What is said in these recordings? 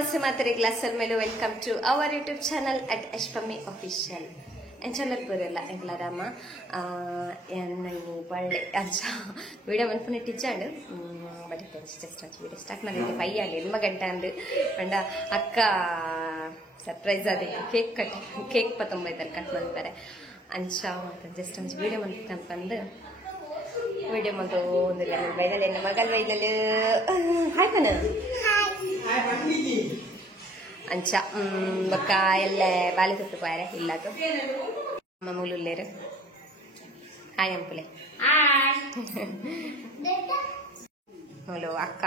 ನಮಸ್ತೆ ಮಾತರಿ ಗ್ಲಾಸಲ್ ಮೇಲೆ welcome to our YouTube channel at ಅಶ್ಪಮ್ಮಿ ಅಫಿಷಿಯಲ್ ಎಂಚಲ್ಲರ್ ಬರಲ್ಲ ಎಂಗ್ಲಾರಮ್ಮ ಎನ್ನೈನಿ ಬಳ್ಳೆ ಅಜ್ಜ ವಿಡಿಯೋ ಮನ್ಪುನೆ ಟಿಜ್ಜಾಂಡು ಬಟ್ ಜಸ್ಟ್ ವಿಡಿಯೋ ಸ್ಟಾರ್ಟ್ ಮಾಡಿದ್ದೆ ಪಯ್ಯಾಲಿ ಎಲ್ಮ ಗಂಟೆ ಅಂದು ಪಂಡ ಅಕ್ಕ ಸರ್ಪ್ರೈಸ್ ಆದ ಕೇಕ್ 19 ಕಟ್ ಮಾಡ್ತಾರೆ ಅಂಚ ಮತ್ತೆ ಜಸ್ಟ್ ಅಂಚ ವಿಡಿಯೋ ಮನ್ಪಂದು ವಿಡಿಯೋ ಮಂದು ಒಂದಿಲ್ಲ ಬೈಲಲ್ಲಿ ಎನ್ನ ಮಗಲ್ ಬೈಲಲ್ಲಿ ಹಾಯ್ ಪನ ಅಂಚ ಬೊಕ್ಕ ಎಲ್ಲ ಬಾಲಿ ಸುತ್ತು ಪಾರೆ ಇಲ್ಲದು ಅಮ್ಮ ಮೂಲುಲ್ಲೇರು ಹಾಯ್ ಅಂಪುಲೆ ಮೂಲು ಅಕ್ಕ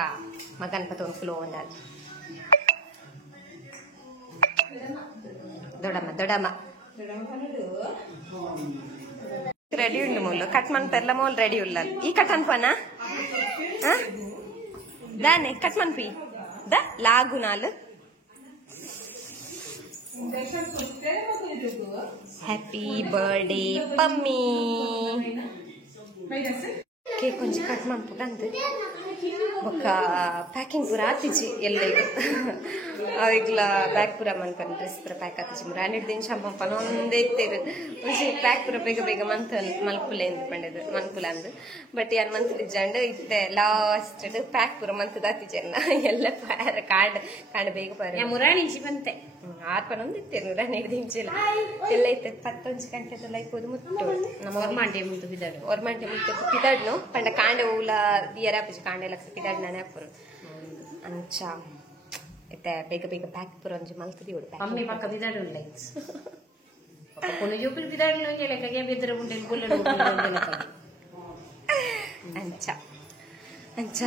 ಮಗನ್ ಪತ ಒಂದು ಕುಲೋ ಒಂದಾದ ದೊಡ್ಡಮ್ಮ ರೆಡಿ ಉಂಡು ಮೂಲು ಕಟ್ ಮನ್ಪೆರ್ಲ ಮೂಲ್ ರೆಡಿ ಉಲ್ಲ ಈ ಕಟ್ ಅನ್ಪನ ದಾನೆ ಕಟ್ ಮನ್ಪಿ ದ ಲಾಗು ನಾಲ್ ಹ್ಯಾಪಿ ಬರ್ಡೇ ಪಮ್ಮಿ ಕೇಕ್ ಒಂಜಿ ಕಟ್ ಮನ್ಪು ಕಂದು ಬೊಕ್ಕ ಪ್ಯಾಕಿಂಗ್ ಪೂರ ಆತಿಜಿ ಎಲ್ಲ ಅವಿಗ್ಲ ಬ್ಯಾಗ್ ಪೂರ ಮನ್ಪನ್ ಡ್ರೆಸ್ ಪೂರ ಪ್ಯಾಕ್ ಆತಿಜಿ ಬ್ರಾಂಡೆಡ್ ದಿನ ಶಂಪನ ಒಂದೇ ಇತ್ತೇರು ಒಂಜಿ ಪ್ಯಾಕ್ ಪೂರ ಬೇಗ ಮಲ್ಪುಲೆ ಎಂದು ಪಂಡದು ಮನ್ಪುಲ ಅಂದು ಬಟ್ ಯಾನ್ ಮಂತ್ಲಿಜ್ಜಂಡು ಇತ್ತೆ ಲಾಸ್ಟ್ ಪ್ಯಾಕ್ ಪೂರ ಮಂತದ ಆತಿಜನ್ನ ಎಲ್ಲ ಕಾಂಡ ಬೇಗ ಪಾರ ಮುರಾಣಿಂಚಿ ಬಂತೆ ಆರ್ಪನ ಒಂದು ಇತ್ತೇರು ಮುರಾಣಿ ದಿಂಚಿಲ್ಲ ಎಲ್ಲ ಇತ್ತೆ 11 ಗಂಟೆ ಲೈಫ್ ಮುಟ್ಟು ನಮ್ಮ ಒರ್ಮಾಂಡೆ ಮುಟ್ಟು ಬಿದಾಡು ಒರ್ಮಾಂಡೆ ಮುಟ್ಟು ಬಿದಾಡ್ನು ಪಂಡ ಕಾಂಡೆ ಊಲ ದಿಯರಾಪಜಿ ಕಾಂಡೆ ಲಕ್ಷ ಬಿದಾಡ್ ನಾನೇ ಪುರ ಅಂಚ ಇತ್ತೆ ಬೇಗ ಪ್ಯಾಕ್ ಪುರ ಒಂಜಿ ಮಲ್ತದಿ ಉಡು ಅಮ್ಮಿ ಪಕ್ಕ ಬಿದಾಡು ಲೈಕ್ಸ್ ಕೊನೆ ಜೋಪಿ ಬಿದಾಡು ನಂಗೆ ಕಗೆ ಬೆದರ ಮುಂಡೆ ಗುಲ್ಲೆಡು ಅಂಚ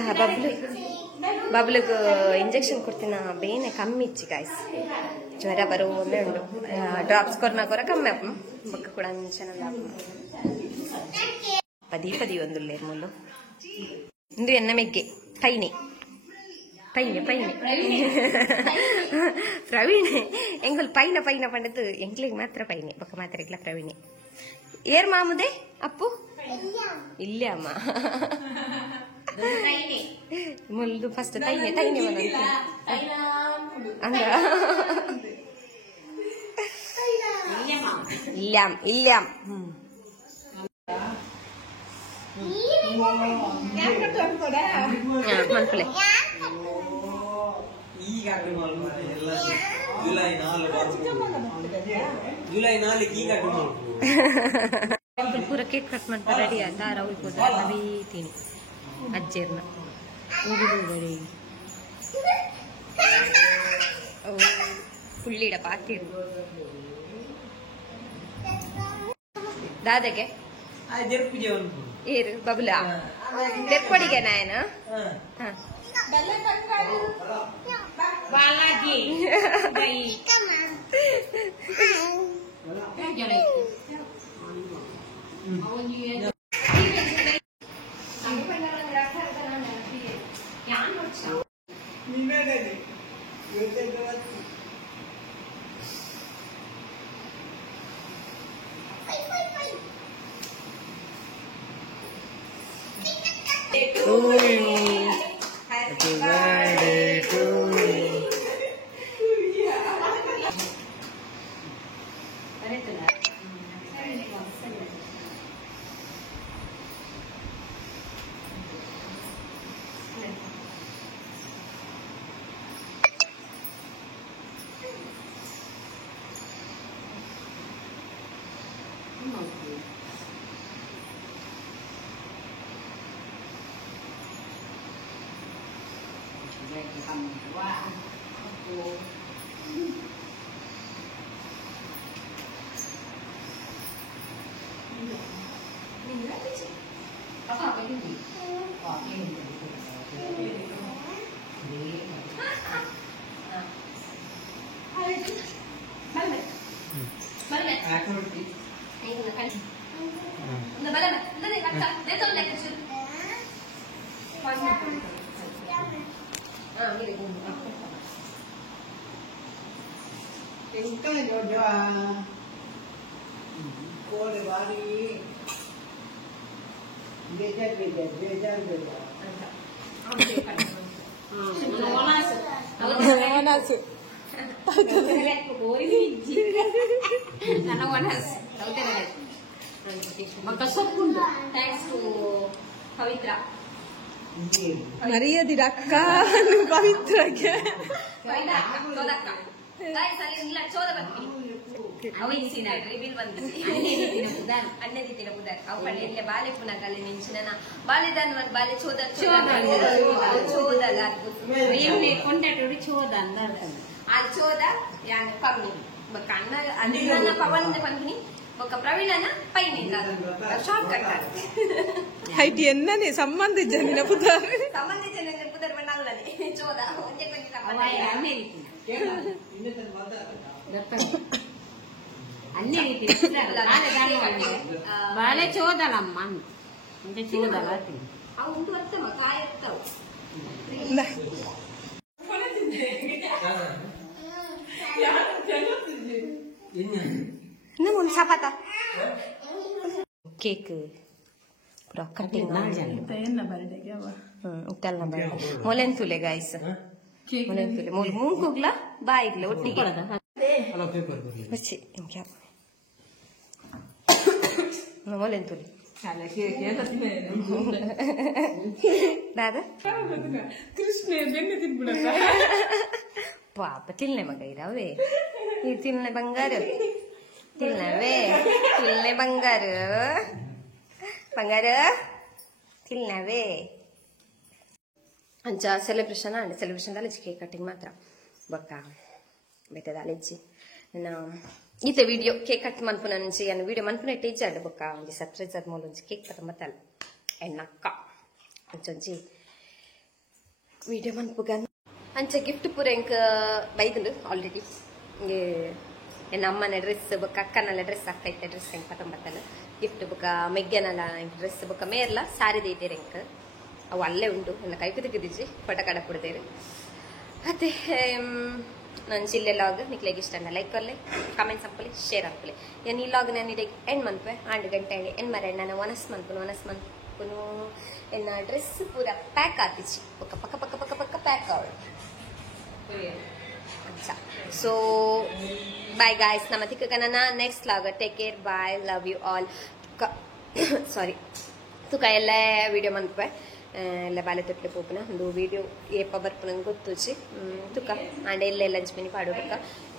ಬಬ್ಲುಗ್ ಇಂಜೆಕ್ಷನ್ ಕೊಡ್ತೀನ ಬೇನೆ ಕಮ್ಮಿ ಇಚ್ಚಿ ಗಾಯ್ಸ್ ಜ್ವರ ಬರೋ ಒಂದೇ ಉಂಡು ಡ್ರಾಪ್ಸ್ ಕೊರ್ನಾಕೊರ ಕಮ್ಮಿ ಅಪ್ಪ ಬೊಕ್ಕ ಕೂಡ ಅಂಚನಲ್ಲ ಪದಿ ಒಂದುಲ್ಲೇರ್ ಮುಲ್ಲು ಇಂದು ಎನ್ನ ಮೆಗ್ಗೆ ಪೈನೆ ಪ್ರವೀಣೆ ಎಂಗುಲ್ ಪೈನ ಪಂಡದು ಎಂಗ್ಲಿಗೆ ಮಾತ್ರ ಪೈನೆ ಬೊಕ್ಕ ಮಾತ್ರ ಇಗ್ಲ ಪ್ರವೀಣೆ ಏರ್ ಮಾಮುದೆ ಅಪ್ಪು ಇಲ್ಲೇ ಅಮ್ಮ ಮುಲ್ದು ಫಸ್ಟ್ ತೈನೆ ಮನಂತ ಅಂದ ಇಲ್ಯಾಮ್ ಮನ್ಪುಲೆ ಪೂರ ಕೇಕ್ ಕಟ್ ಮಾಡ್ತಾರೆ ರೆಡಿ ಆಯ್ತ ರೌಲ್ ಹೋದ ನವೀ ತೀನಿ ಅಜ್ಜೇರ್ನ ಫುಲ್ಲಿಡ ಪಾತಿರು ದಾದಗೆ ಏರು ಬಬುಲ ತೆಪ್ಪಡಿಗೆ ನಾಯನ Happy birthday to you. ಒನಸ್ ನನ್ನ ಒನಸ್ ಮಕ್ಕ ಸೊಪ್ಪುಂಡು ಥ್ಯಾಂಕ್ಸ್ ಟು ಪವಿತ್ರ ಮರ್ಯಾದಿರ ಅಕ್ಕ ಪವಿತ್ರಕ್ಕೆ ಅನ್ನದಿ ತಿನ ಬುದಾರ್ ಅವು ಪಳ್ಳಿಯಲ್ಲೇ ಬಾಲೆ ಪುನಗಲ್ಲಿ ನಿಂಚಿನ ಬಾಲೆದಾನ್ ಒಂದು ಬಾಲೆ ಚೋದನ್ ಚೋದಲ ಕೊಂಡಾಟೋಡಿ ಚೋದ ಅಂದ ಆ ಚೋದ ಯಾನ್ ಕಮ್ಮಿ ಬಕ್ಕ ಅಣ್ಣ ಅಣ್ಣ ಪವನ್ ಪಂಗಿನಿ ಬಕ್ಕ ಪ್ರವೀಣನ ಪೈನಿ ಶಾರ್ಟ್ ಕಟ್ ಹೈಟ್ ಎನ್ನನೆ ಸಂಬಂಧ ಜನ ಪುದಾರ್ ಸಂಬಂಧ ಜನ ಪುದಾರ್ ಬಂದಾಗಲೇ ಚೋದ ಒಂದೇ ಪಂಗಿ ಸಂಬಂಧ అన్ని బాలే చూడాలమ్మా అంటే చూడాల ఉంటూ వస్తామా కాయ ఎత్తావు ముందు చపాత కేక్ ಕಟ್ಟಿಂಗ್ ಇಟ್ಟಲ್ಲ ಬರ್ಡೆ ಮೊಲೆಂತುಲೆ ಗಾಯ್ಸ್ ಮೊಲೆಂತುಲೆ ಮೂಗ್ಲ ಬಾಯಿಗ್ಲ ಒಟ್ಟಿಗೆ ಮೊಲೆಂತುಲೆ ಕೃಷ್ಣ ಬೆಣ್ಣೆ ತಿನ್ಬಿಡ ಪಾಪ ತಿಲ್ನೆ ಮಗ ಇದಾವೆ ಈ ತಿಲ್ನೆ ಬಂಗಾರ ತಿಲ್ನವೇ ತಿಲ್ನೆ ಬಂಗಾರ ಬಂಗಾರ ತಿಲ್ನವೇ ಅಂಚ ಸೆಲೆಬ್ರೇಷನ್ ಅಂಡ್ ಸೆಲೆಬ್ರೇಷನ್ ದಾಲೆಜ್ಜಿ ಕೇಕ್ ಕಟ್ಟಿಂಗ್ ಮಾತ್ರ ಬೊಕ್ಕ ಬೇತೆ ದಾಲೆಜ್ಜಿ ಈತ ವಿಡಿಯೋ ಕೇಕ್ ಕಟ್ ಮನ್ಪುನ నుంచి ಅನ್ನ ವಿಡಿಯೋ ಮನ್ಪುನ ಟೀಚರ್ ಬೊಕ್ಕ ಒಂಜಿ ಸರ್ಪ್ರೈಸ್ ಆದ ಮೂಲ ಒಂಜಿ ಕೇಕ್ ಪತ್ತ ಮತ್ತಲ್ಲ ಎನ್ನಕ್ಕ ಅಂಚೊಂಜಿ ವಿಡಿಯೋ ಮನ್ಪುಗ ಅಂಚ ಗಿಫ್ಟ್ ಪೂರ ಎಂಕ್ ಬೈದುಂಡು ಆಲ್ರೆಡಿ ಎನ್ನ ಅಮ್ಮನ ಡ್ರೆಸ್ ಬೊಕ್ಕ ಅಕ್ಕನಲ್ಲ ಡ್ರೆಸ್ ಅಕ್ಕೈತೆ ಡ್ರೆಸ್ ಹೆಂಗ್ ಪತ್ತೊಂಬತ್ತಲ್ಲ ಗಿಫ್ಟ್ ಬೊಕ್ಕ ಮೆಗ್ಗನಲ್ಲ ಡ್ರೆಸ್ ಬೊಕ್ಕ ಮೇರ್ಲ ಸಾರಿ ದೈತೇರು ಎಂಕ್ ಅವು ಅಲ್ಲೇ ಉಂಟು ನನ್ನ ಕೈ ಕುದಿಗಿದ್ದಿಜ್ಜಿ ಫೋಟೋ ಕಡ ಕೊಡ್ತೇವೆ ಅದೇ ನನ್ನ ಜಿಲ್ಲೆ ಲಾಗ್ ನಿಕ್ಲೆಗೆ ಇಷ್ಟ ಲೈಕ್ ಕೊರ್ಲೆ ಕಾಮೆಂಟ್ಸ್ ಹಾಕೊಳ್ಳಿ ಶೇರ್ ಹಾಕೊಳ್ಳಿ ಏನು ಈ ಲಾಗ್ ನಾನು ಇಡೀ ಎಂಡ್ ಮನ್ಪೆ 1 ಗಂಟೆ ಎಂಡ್ ಮರ ನಾನು ಒನಸ್ ಮನ್ಪುನು ಎನ್ನ ಡ್ರೆಸ್ ಪೂರ ಪ್ಯಾಕ್ ಆತಿಚ್ಚಿ ಪಕ್ಕ ಪಕ್ಕ ಪಕ್ಕ ಪಕ್ಕ ಪಕ್ಕ ಪ್ಯಾಕ್ ಅವಳು ಸೊ ಬಾಯ್ ಗಾಯ್ಸ್ ನಮ್ಮ ತಿಕ್ಕನ next vlog take care bye love you all sorry ತುಕ ಎಲ್ಲ ವಿಡಿಯೋ ಮನ್ಪೆ ಎಲ್ಲ ಬಾಲೆ ತೊಟ್ಲೆ ಪೋಪುನ ಒಂದು ವಿಡಿಯೋ ಏಪ ಬರ್ಪುನಂಗೆ ಗೊತ್ತುಚ್ಚಿ ತುಕ ಆಂಡ ಎಲ್ಲೆ ಲಂಚ್ ಮಿನಿ ಪಾಡೋಬೇಕ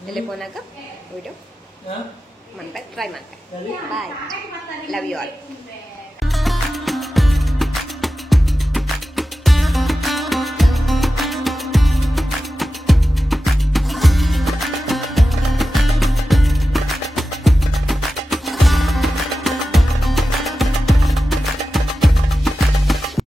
ಎಲ್ಲೆ ಪೋನಾಗ ವಿಡಿಯೋ ಮನ್ಪೆ ಟ್ರೈ ಮನ್ಪೆ ಬಾಯ್ ಲವ್ ಯು ಆಲ್